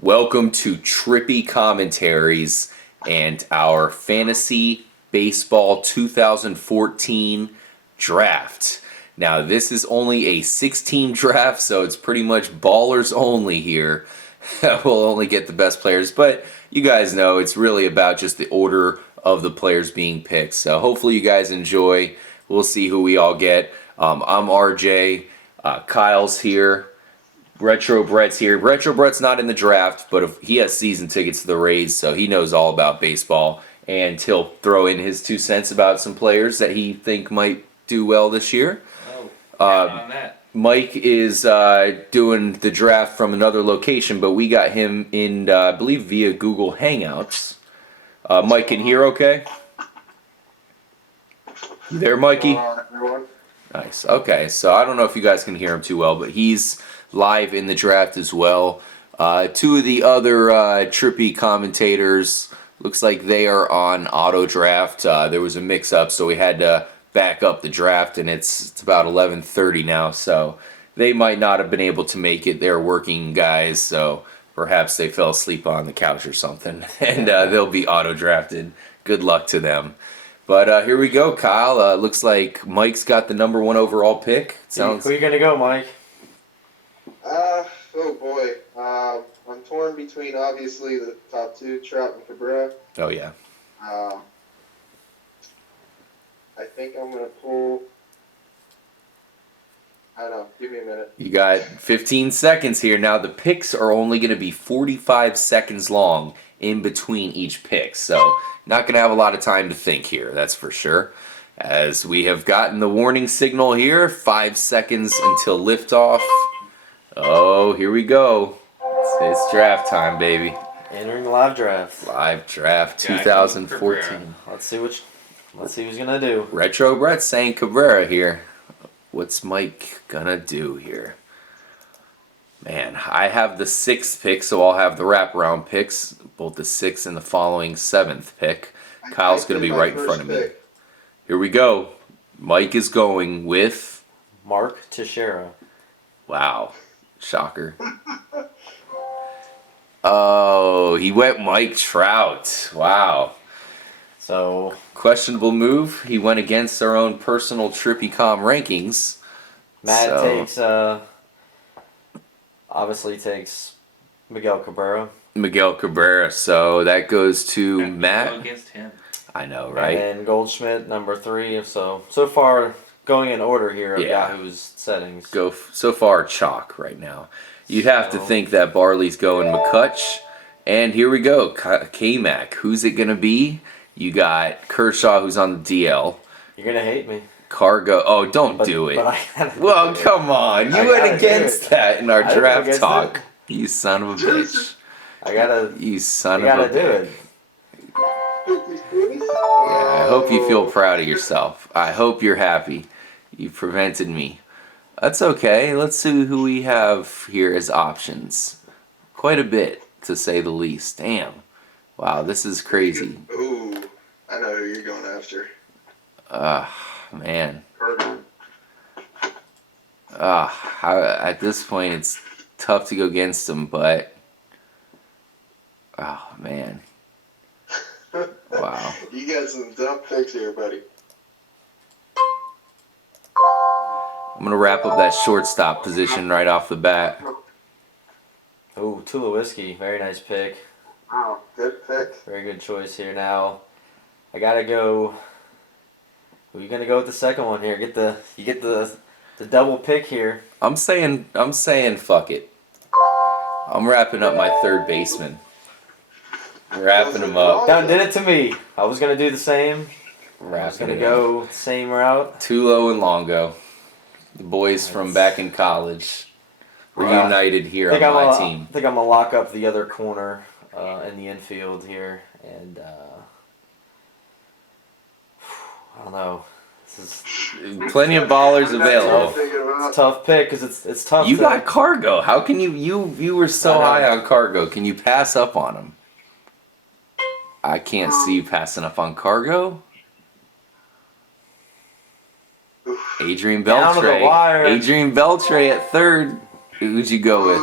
Welcome to Trippy Commentaries and our Fantasy Baseball 2014 draft. Now, this is only a 6-team draft, so it's pretty much ballers only here. We'll only get the best players, but you guys know it's really about just the order of the players being picked. So hopefully you guys enjoy. We'll see who we all get. I'm RJ. Kyle's here. Retro Brett's here. Retro Brett's not in the draft, but if he has season tickets to the Rays, so he knows all about baseball, and he'll throw in his 2 cents about some players that he think might do well this year. On that. Mike is doing the draft from another location, but we got him in, I believe, via Google Hangouts. Mike, can you hear okay? You there, Mikey? Nice. Okay, so I don't know if you guys can hear him too well, but he's live in the draft as well. 2 of the other Trippy commentators, looks like they are on auto draft. There was a mix-up, so we had to back up the draft, and it's about 11:30 now, so they might not have been able to make it. They're working guys, so perhaps they fell asleep on the couch or something, and they'll be auto drafted. Good luck to them. But here we go, Kyle. Looks like Mike's got the number 1 overall pick. Who are you gonna go, Mike? Oh boy. I'm torn between obviously the top 2, Trout and Cabrera. Oh yeah. I think I'm gonna pull. I don't know. Give me a minute. You got 15 seconds here. Now the picks are only going to be 45 seconds long in between each pick, so not going to have a lot of time to think here. That's for sure. As we have gotten the warning signal here, 5 seconds until liftoff. Oh, here we go. It's draft time, baby. Entering the live draft. Live draft 2014. Let's see who's gonna do. Retro Brett saying Cabrera here. What's Mike gonna do here? Man, I have the 6th pick, so I'll have the wraparound picks, both the 6th and the following 7th pick. Kyle's gonna be right in front of me. Here we go. Mike is going with Mark Teixeira. Wow. Shocker. Oh, he went Mike Trout. Wow. So Questionable move. He went against our own personal Trippy Com rankings. Matt takes obviously takes Miguel Cabrera. Miguel Cabrera. So that goes to Matt. Go against him. I know, right? And then Goldschmidt, number 3. So far going in order here of Yahoo's settings. So far chalk right now. You'd have to think that Barley's going McCutch. And here we go. K-Mac. Who's it going to be? You got Kershaw, who's on the DL. You're going to hate me. Cargo. Oh, don't do it. Well, come on. You went against that in our draft talk. You son of a bitch. You son of a bitch. Yeah, I hope you feel proud of yourself. I hope you're happy. You prevented me. That's okay. Let's see who we have here as options. Quite a bit, to say the least. Damn. Wow, this is crazy. Ooh, I know who you're going after. Man. At this point, it's tough to go against him, but... Oh, man. Wow. You got some dumb picks here, buddy. I'm going to wrap up that shortstop position right off the bat. Oh, Tulowitzki. Very nice pick. Wow, good pick. Very good choice here. Now, I got to go... Who are you going to go with the second one here? You get the double pick here. I'm saying fuck it. I'm wrapping up my third baseman. Wrapping him up. Done did it to me. I was going to do the same. I was Wrapping going to it go the same route. Tulo and Longo. The boys from back in college. Reunited here on my team. I think I'm going to lock up the other corner in the infield here. And I don't know. This is Plenty of ballers available. it's a tough pick because it's tough. You got Cargo. How can you were so high on Cargo. Can you pass up on him? I can't see you passing up on Cargo. Adrian Down to the wire. Beltre. Adrian Beltre at third. Who'd you go with?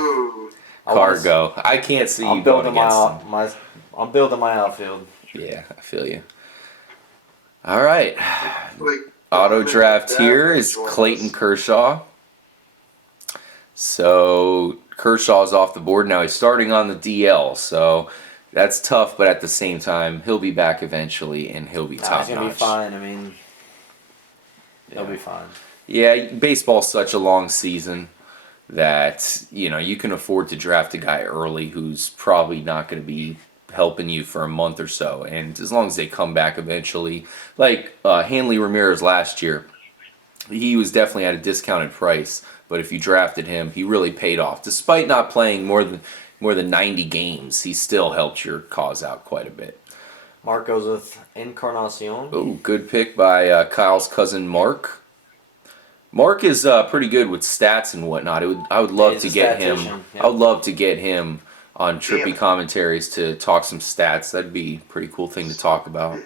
Cargo. I can't see you I'm going building against my him. I'm building my outfield. Yeah, I feel you. All right. Like, Auto draft Dad here may is join Clayton us. Kershaw. So Kershaw's off the board now. He's starting on the DL, so that's tough. But at the same time, he'll be back eventually, and he'll be Nah, top he's gonna be notch. fine. I mean, he'll Yeah. be fine. Yeah, baseball's such a long season that you can afford to draft a guy early who's probably not going to be helping you for a month or so, and as long as they come back eventually, like Hanley Ramirez last year, he was definitely at a discounted price, but if you drafted him, he really paid off. Despite not playing more than 90 games, he still helped your cause out quite a bit. Mark goes with Encarnacion. Oh, good pick by Kyle's cousin Mark. Mark is pretty good with stats and whatnot. I would love he's to a get him. statistician, yeah. I would love to get him on Trippy Damn. Commentaries to talk some stats. That'd be a pretty cool thing to talk about.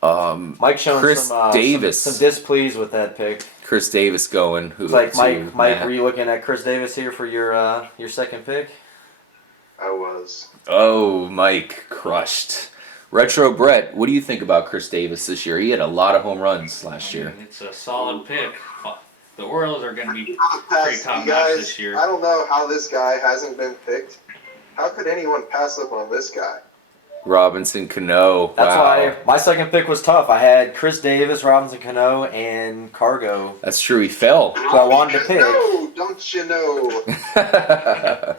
Mike showing Chris some Davis. some displeased with that pick. Chris Davis going. Who It's like to Mike, Matt. were you looking at Chris Davis here for your second pick? I was. Oh, Mike crushed. Retro Brett, what do you think about Chris Davis this year? He had a lot of home runs last year. It's a solid pick. The Orioles are going to be Pass, pretty you top notch guys, this year. I don't know how this guy hasn't been picked. How could anyone pass up on this guy? Robinson Cano. That's wow. why my second pick was tough. I had Chris Davis, Robinson Cano, and Cargo. That's true. He fell. So I wanted to pick. No, don't you know?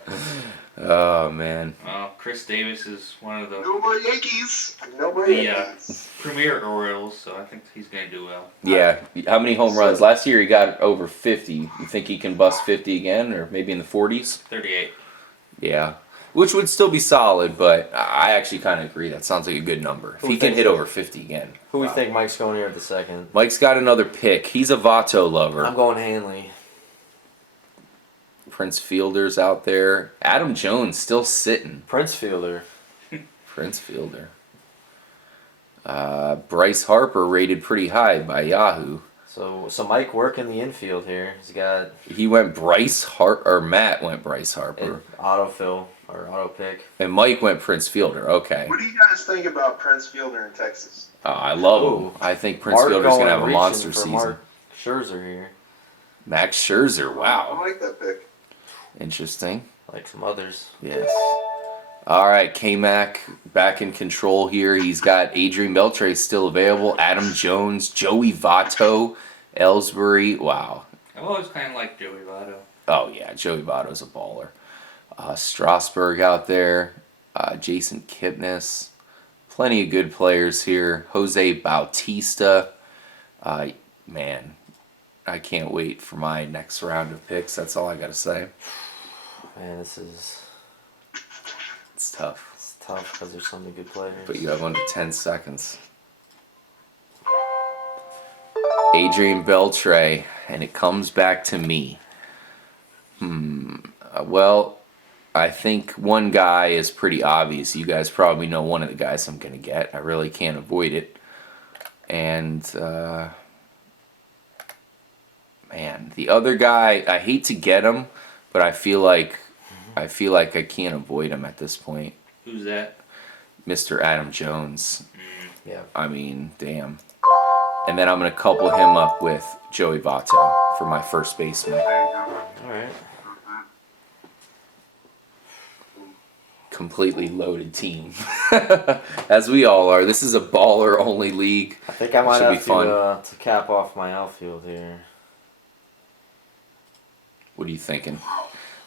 Oh man. Well, Chris Davis is one of the No more Yankees. No more The, Yankees. premier Orioles, so I think he's going to do well. Yeah. How many home runs? Last year he got over 50. You think he can bust 50 again, or maybe in the 40s? 38. Yeah. Which would still be solid, but I actually kind of agree. That sounds like a good number. If Who he can thinks hit so? over 50 again. Who we Wow. think Mike's going here at the second? Mike's got another pick. He's a Vato lover. I'm going Hanley. Prince Fielder's out there. Adam Jones still sitting. Prince Fielder. Prince Fielder. Bryce Harper rated pretty high by Yahoo. So Mike working the infield here. He's got He went Bryce Harper, or Matt went Bryce Harper, an autofill or auto pick. and Mike went Prince Fielder. Okay. What do you guys think about Prince Fielder in Texas? I love him. Ooh. I think Prince Mark Fielder's going to have a reaching monster for season. Mark Scherzer here, Max Scherzer, I wow. like that pick. Interesting. like some others. Yes. All right, K-Mac back in control here. He's got Adrian Beltre still available, Adam Jones, Joey Votto, Ellsbury. Wow. I've always kind of liked Joey Votto. Oh, yeah, Joey Votto's a baller. Strasburg out there, Jason Kipnis. Plenty of good players here. Jose Bautista. Man, I can't wait for my next round of picks. That's all I got to say. Man, this is It's tough. it's tough because there's so many good players. But you have under 10 seconds. Adrian Beltre, and it comes back to me. Well, I think one guy is pretty obvious. You guys probably know one of the guys I'm going to get. I really can't avoid it. And, man, the other guy, I hate to get him, but I feel like I can't avoid him at this point. Who's that? Mr. Adam Jones. Yeah. I mean, damn. And then I'm going to couple him up with Joey Votto for my first baseman. All right. Completely loaded team. As we all are. This is a baller-only league. I think I might Should be have fun. to cap off my outfield here. What are you thinking?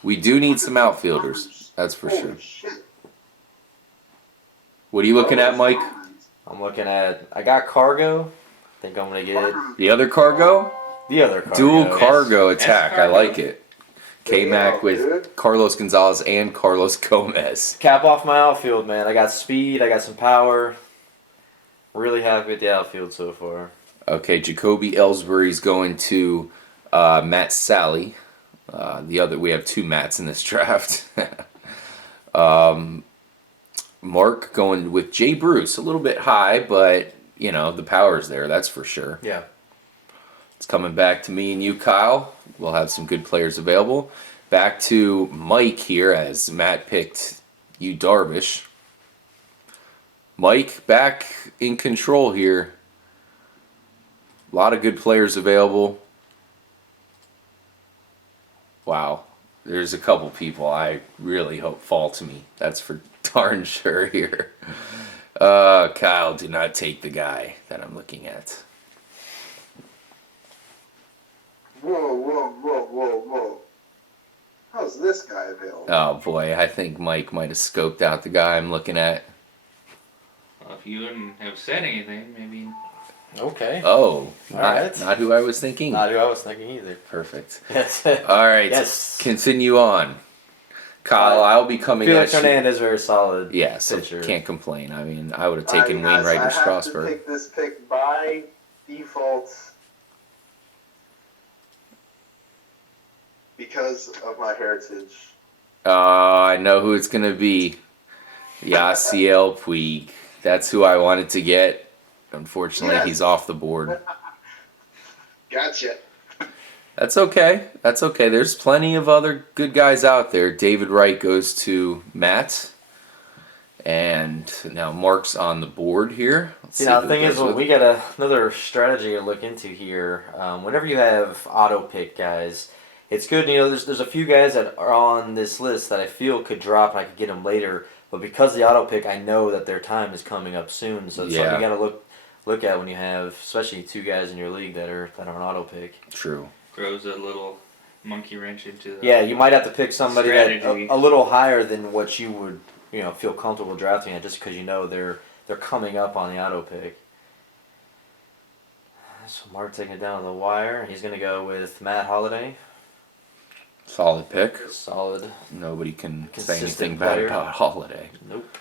We do need some outfielders. That's for sure. Holy shit. What are you looking at, Mike? I'm looking at. I got Cargo. I think I'm gonna get The other cargo? the other Cargo. Dual cargo S attack. I cargo. like it. K-Mac Damn, with dude. Carlos Gonzalez and Carlos Gomez. Cap off my outfield, man. I got speed. I got some power. Really happy with the outfield so far. Okay, Jacoby Ellsbury's going to Matt Sally. We have two Matts in this draft. Mark going with Jay Bruce, a little bit high, but the power's there, that's for sure. Yeah. It's coming back to me and you, Kyle. We'll have some good players available. back to Mike here as Matt picked you Darvish. Mike back in control here. A lot of good players available. Wow. There's a couple people I really hope fall to me. That's for darn sure here. Kyle, do not take the guy that I'm looking at. Whoa. How's this guy available? Oh boy, I think Mike might have scoped out the guy I'm looking at. Well, if you wouldn't have said anything, maybe. Okay. Oh, Alright. not who I was thinking. Not who I was thinking either. Perfect. Yes. All right, Yes. continue on. Kyle, I'll be coming Felix at you. Hernandez, very solid. Yeah, so pitcher. can't complain. I mean, I would have taken Guys, Wainwright or I have to Strasburg. take this pick by default because of my heritage. I know who it's going to be. Yasiel Puig. That's who I wanted to get. Unfortunately, Yes. he's off the board. Gotcha. That's okay. That's okay. There's plenty of other good guys out there. David Wright goes to Matt. And now Mark's on the board here. Let's See, now who the thing goes is, well, with- we got another strategy to look into here. Whenever you have auto pick guys, it's good. You know, there's a few guys that are on this list that I feel could drop and I could get them later. But because of the auto pick, I know that their time is coming up soon. So it's something you got to look at when you have, especially two guys in your league that are on auto pick. True. Throws a little monkey wrench into the. Yeah, you might have to pick somebody that Strategy. a little higher than what you would, feel comfortable drafting at, just because you know they're coming up on the auto pick. So Mark taking it down to the wire. He's gonna go with Matt Holliday. Solid pick. Solid. Nobody can say Consistent anything bad player. about Holiday. Nope.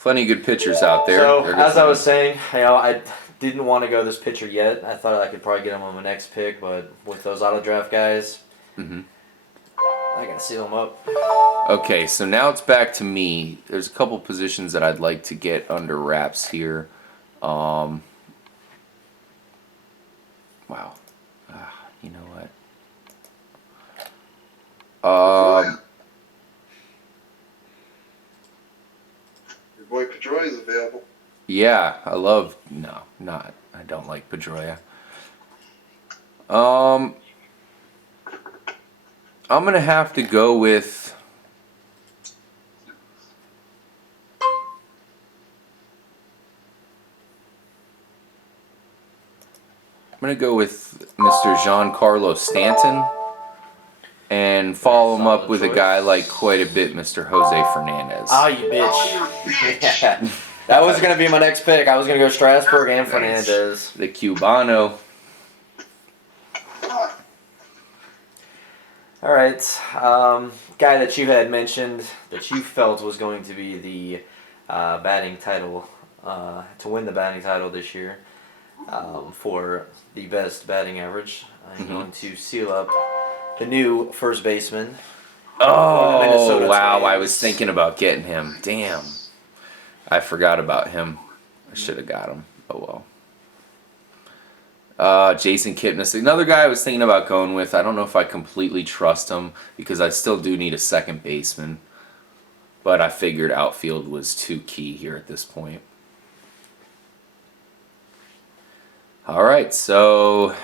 Plenty of good pitchers out there. So There as goes I was saying, I didn't want to go this pitcher yet. I thought I could probably get him on my next pick, but with those auto draft guys, Mhm. I gotta seal him up. Okay, so now it's back to me. There's a couple positions that I'd like to get under wraps here. Wow. You know what? Your boy Pedroia is available. Yeah, I don't like Pedroia. I'm gonna have to go with. I'm gonna go with Mr. Giancarlo Stanton, and follow him up Solid with a choice. guy like quite a bit, Mr. Jose Fernandez. Ah, you bitch. Yeah. That was gonna be my next pick. I was gonna go Strasburg and Fernandez. The Cubano. All right, guy that you had mentioned that you felt was going to be the batting title to win the batting title this year for the best batting average. I'm going to seal up the new first baseman. Oh, Minnesota wow. I Twins. was thinking about getting him. Damn. I forgot about him. I should have got him. Oh, well. Jason Kipnis, another guy I was thinking about going with. I don't know if I completely trust him because I still do need a second baseman. But I figured outfield was too key here at this point. All right, so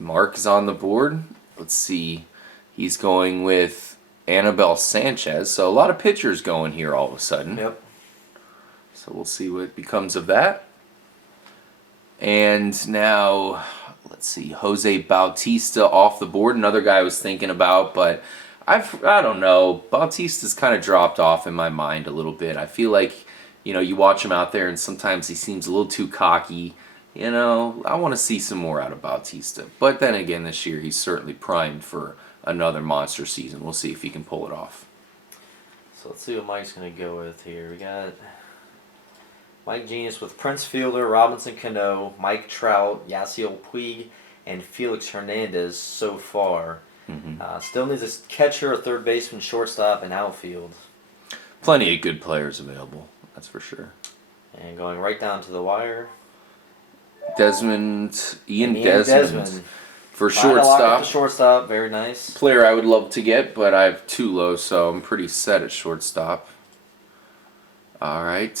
Mark is on the board. Let's see. He's going with Anibal Sanchez. So a lot of pitchers going here all of a sudden. Yep. So we'll see what becomes of that. And now, let's see, Jose Bautista off the board. Another guy I was thinking about, but I don't know. Bautista's kind of dropped off in my mind a little bit. I feel like, you watch him out there and sometimes he seems a little too cocky. I want to see some more out of Bautista. But then again, this year he's certainly primed for another monster season. We'll see if he can pull it off. So let's see what Mike's going to go with here. We got Mike Genius with Prince Fielder, Robinson Cano, Mike Trout, Yasiel Puig, and Felix Hernandez so far. Still needs a catcher, a third baseman, shortstop, and outfield. Plenty of good players available, that's for sure. And going right down to the wire. Ian Desmond. For Trying to lock up shortstop, the shortstop, very nice. player I would love to get, but I have too low, so I'm pretty set at shortstop. All right,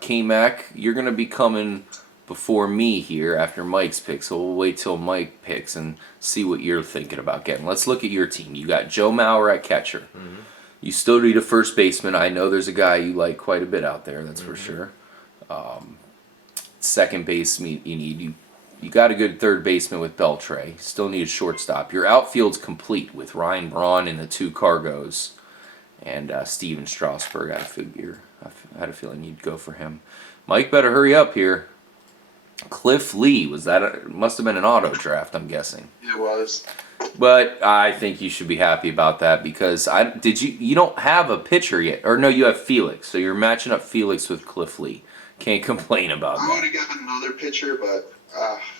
K-Mac, you're going to be coming before me here after Mike's pick, so we'll wait till Mike picks and see what you're thinking about getting. Let's look at your team. You got Joe Mauer at catcher. Mm-hmm. You still need a first baseman. I know there's a guy you like quite a bit out there, that's for sure. Second base, you need you got a good third baseman with Beltray. Still need a shortstop. Your outfield's complete with Ryan Braun and the two Cargos, and Steven Strasburg. I had a feeling you'd go for him. Mike, better hurry up here. Cliff Lee, must have been an auto draft, I'm guessing. It was. But I think you should be happy about that because you don't have a pitcher yet, or no, you have Felix, so you're matching up Felix with Cliff Lee. Can't complain about I would that. have gotten another pitcher, but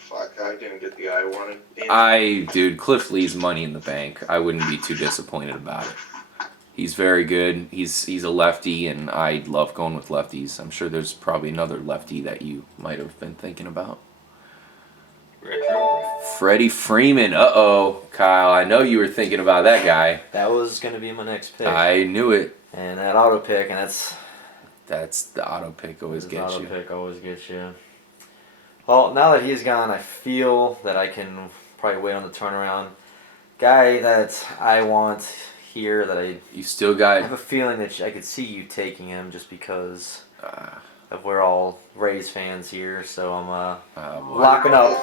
fuck, I didn't get the guy I wanted. Damn. Dude, Cliff Lee's money in the bank. I wouldn't be too disappointed about it. He's very good. He's a lefty, and I love going with lefties. I'm sure there's probably another lefty that you might have been thinking about. Retro. Freddie Freeman. Uh-oh, Kyle. I know you were thinking about that guy. That was going to be my next pick. I knew it. And that auto pick, and That's the auto pick always gets you. auto pick always gets you. Well, now that he's gone, I feel that I can probably wait on the turnaround. Guy that I want here that You still I got have a feeling that I could see you taking him just because of we're all Rays fans here. So I'm locking up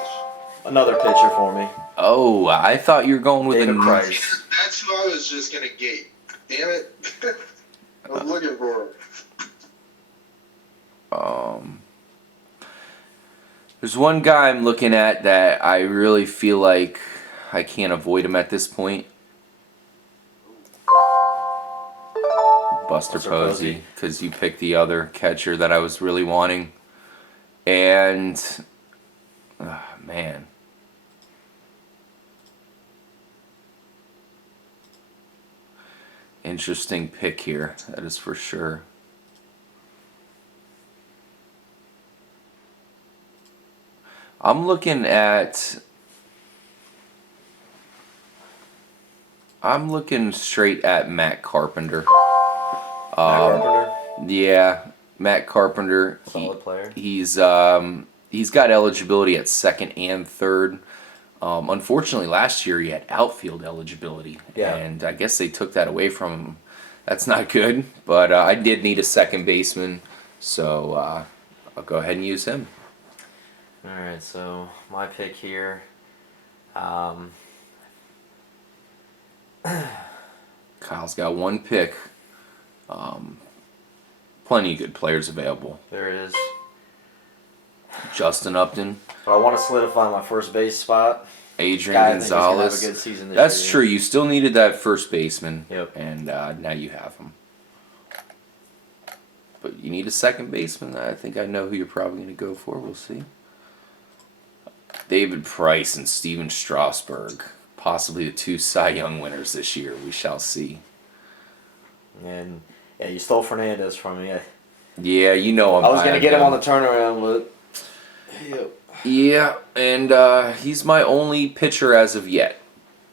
another pitcher for me. Oh, I thought you were going with David a Price. That's who I was just gonna get. Damn it! I was looking for him. There's one guy I'm looking at that I really feel like I can't avoid him at this point. Buster Posey, because you picked the other catcher that I was really wanting. And, man. Interesting pick here, that is for sure. I'm looking straight at Matt Carpenter. Matt Carpenter, Yeah, Matt Carpenter. solid player. He's got eligibility at second and third. Unfortunately, last year he had outfield eligibility, Yeah. and I guess they took that away from him. That's not good. But I did need a second baseman, so I'll go ahead and use him. All right, so my pick here. Kyle's got one pick. Plenty of good players available. There is. Justin Upton, But I want to solidify my first base spot. Adrian Guy I think is gonna have a Gonzalez. good season this That's year. true. You still needed that first baseman. Yep. And now you have him. But you need a second baseman. I think I know who you're probably going to go for. We'll see. David Price and Steven Strasburg. Possibly the two Cy Young winners this year. We shall see. And yeah, you stole Fernandez from me. Yeah, you know I'm I was gonna buying get him him. on the turnaround, but yep. Yeah, and he's my only pitcher as of yet.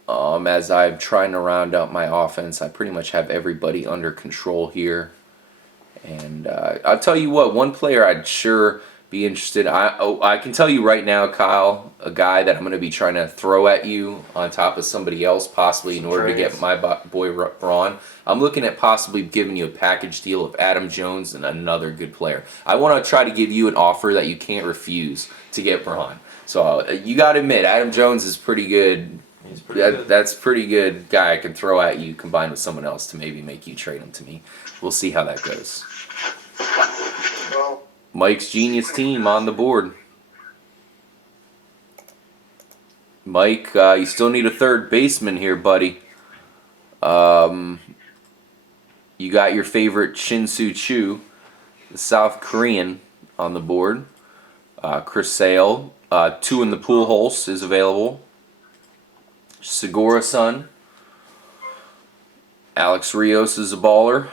As I'm trying to round out my offense, I pretty much have everybody under control here. And I'll tell you what, one player I'd sure be interested. I can tell you right now, Kyle, a guy that I'm going to be trying to throw at you on top of somebody else, possibly in order to get my boy Braun. I'm looking at possibly giving you a package deal of Adam Jones and another good player. I want to try to give you an offer that you can't refuse to get Braun. So you got to admit, Adam Jones is pretty good. He's pretty good. That's pretty good guy I can throw at you combined with someone else to maybe make you trade him to me. We'll see how that goes. Well, Mike's genius team on the board. Mike, you still need a third baseman here, buddy. You got your favorite Shin Soo Choo, the South Korean, on the board. Chris Sale, two in the pool holes is available. Segura-san. Alex Rios is a baller.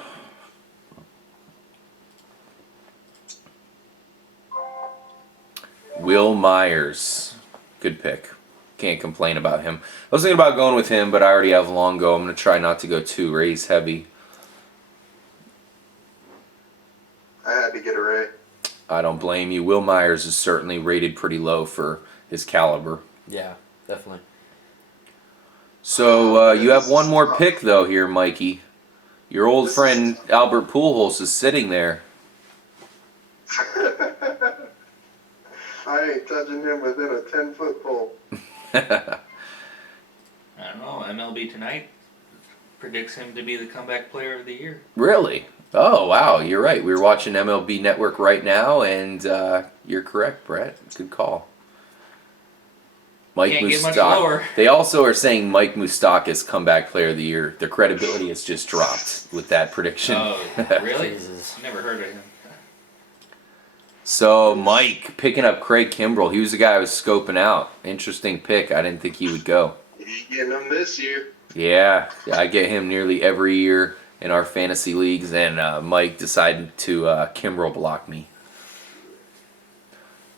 Will Myers. Good pick. can't complain about him. I was thinking about going with him, but I already have Longo. I'm going to try not to go too Rays heavy. I had to get a Ray. I don't blame you. Will Myers is certainly rated pretty low for his caliber. Yeah, definitely. So you have one more pick, though, here, Mikey. Your old friend Albert Pujols is sitting there. I ain't touching him within a 10-foot pole. I don't know. MLB Tonight predicts him to be the comeback player of the year. Really? Oh, wow. You're right. We're watching MLB Network right now, and you're correct, Brett. Good call. Mike Can't get much Moustakas. lower. They also are saying Mike Moustakas comeback player of the year. Their credibility has just dropped with that prediction. Oh, really? Jesus. Never heard of him. So Mike picking up Craig Kimbrell. He was the guy I was scoping out. Interesting pick. I didn't think he would go. You getting him this year? Yeah, I get him nearly every year in our fantasy leagues, and Mike decided to Kimbrell block me.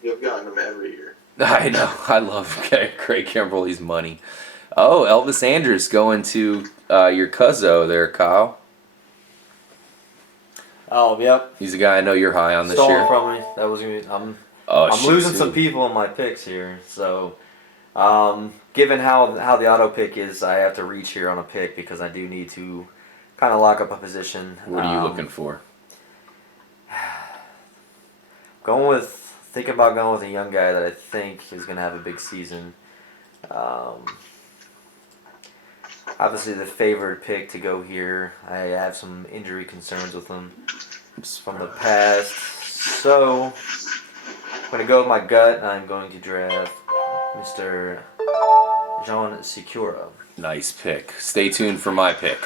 You've gotten him every year. I know. I love Craig Kimbrell. He's money. Oh, Elvis Andrus going to your cuzzo there, Kyle. Oh, yep. He's a guy I know you're high on this Stolen year. from me. That was gonna be. I'm Shih losing Tzu. some people in my picks here. So, given how the auto pick is, I have to reach here on a pick because I do need to kind of lock up a position. What are you looking for? Thinking about going with a young guy that I think is going to have a big season. Obviously, the favored pick to go here. I have some injury concerns with him from the past. So, I'm going to go with my gut. I'm going to draft Mr. John Segura. Nice pick. Stay tuned for my pick.